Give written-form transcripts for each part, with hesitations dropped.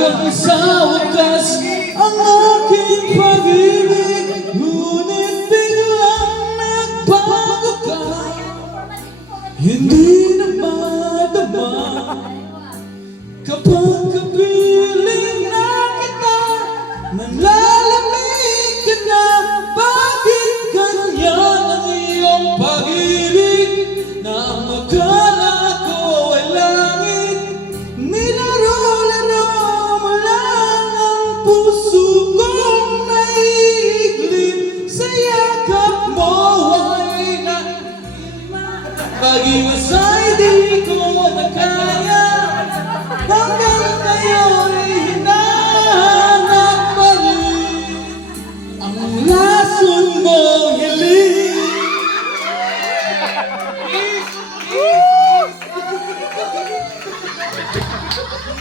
hanggang sa wakas ang aking pag-ibig. Ngunit biglang nagbago ka, hindi na madama kapag kapiling na kita. Nanlalamig ka na, bakit ganyan ang iyong pag-ibig? Na ang akala ko ay langit, nilaro-laro mo lang ang puso kong naiiglit. Sa yakap mo ay pag-iwas ay di ko na kaya. Hanggang ngayon ay hinahanap pa rin ang lason mong hiling.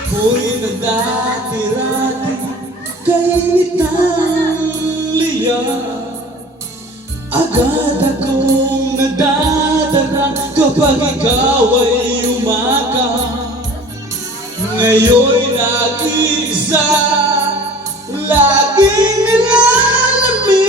Ako'y nagdati-rati kainitang liyan. Agad akong nadadala kapag ikaw ay umaka. Ngayon'y nag-iisa, laging nilalamig,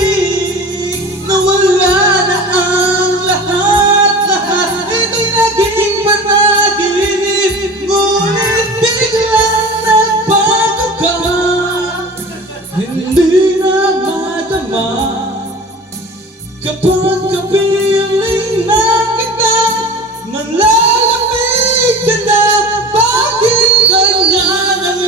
na wala na ang lahat-lahat. Ito'y naging panaginip, ngunit biglang nagbago ka. Hindi na madama kapag kapiling na kita. Nanlalamig ka na, bakit ganyan ang